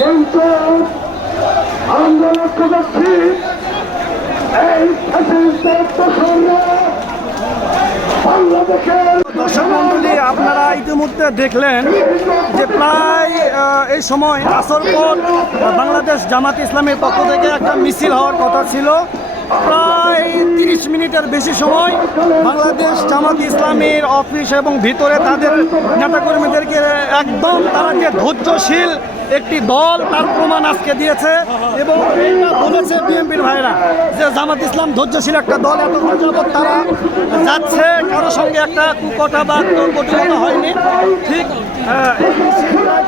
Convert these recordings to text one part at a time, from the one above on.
কিন্তু আমরা লক্ষ্য করছি এই দর্শক মন্ডলী, আপনারা ইতিমধ্যে দেখলেন যে প্রায় এই সময় আসর পর বাংলাদেশ জামাত ইসলামের পক্ষ থেকে একটা মিছিল হওয়ার কথা ছিল। প্রায় 30 মিনিটের বেশি সময় বাংলাদেশ জামাত ইসলামের অফিস এবং ভিতরে তাদের নেতাকর্মীদেরকে একদম তারা যে ধৈর্যশীল একটি দল তার প্রমাণ আজকে দিয়েছে এবং বলেছে বিএনপির ভাইরা যে জামাত ইসলাম ধৈর্যশীল একটা দল, এতক্ষণ যাবৎ তারা যাচ্ছে, কারোর সঙ্গে একটা কুকটা বা কটুকতা হয়নি। ঠিক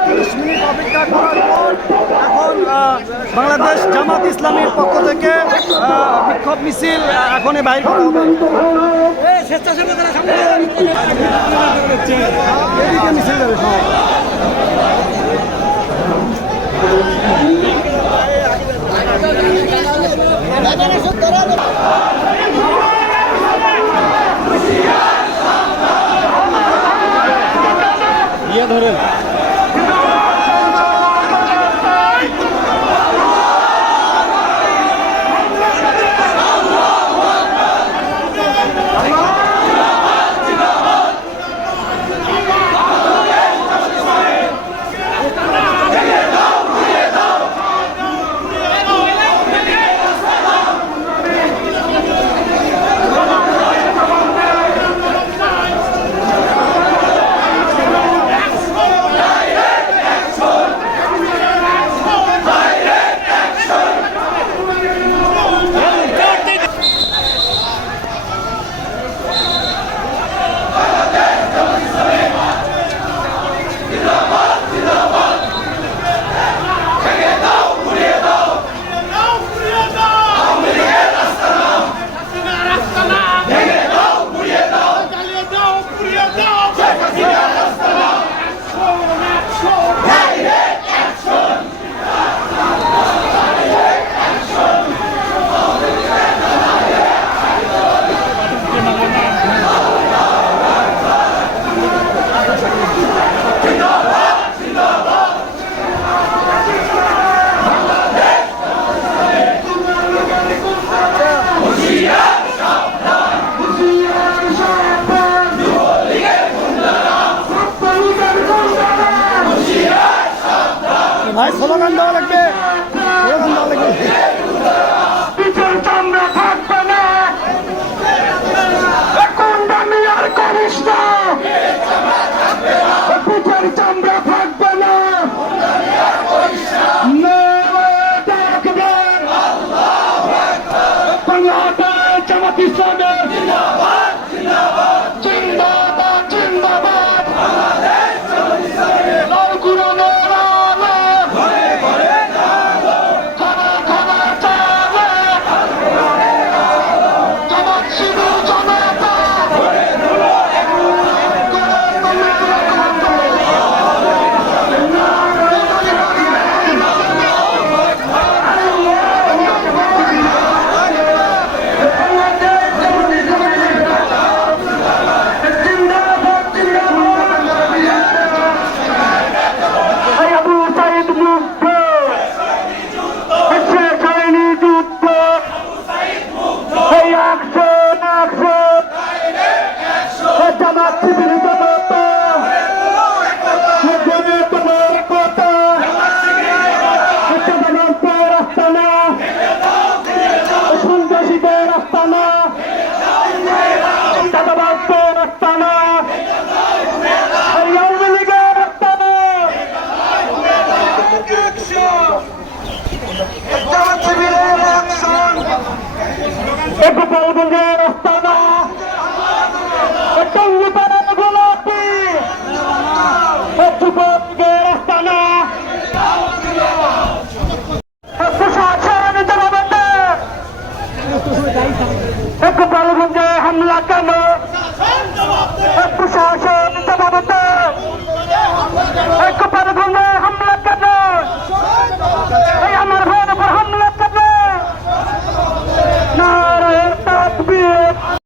30 মিনিট অপেক্ষা করার পর এখন বাংলাদেশ জামাত ইসলামের পক্ষ থেকে বিক্ষোভ মিছিল এখনই বাইর করা হবে। এদিকে মিছিল যাবে সব। ধরেন ভাই স্লোগান দেওয়া লাগবে, স্লোগান দেওয়া লাগবে। পিছন চামড়া থাকবে না, এখন দামি আর করিস না, পিছন চামড়া থাকবে না, বাংলাদেশ জামাত ইসলামের জিন্দাবাদ জিন্দাবাদ, লাল কুরআনের আলো ঘরে ঘরে আলো, খানা খানা চালে জামাত শিবির জনতা ঘরে ধুলো গোপালগঞ্জের রাস্তানা, টঙ্গিপাড়ার গোলাপি, যুবকের রাস্তানা, প্রশাসন জনগণে গোপালগঞ্জে হামলা কেন, প্রশাসন জনগণে গোপালগঞ্জ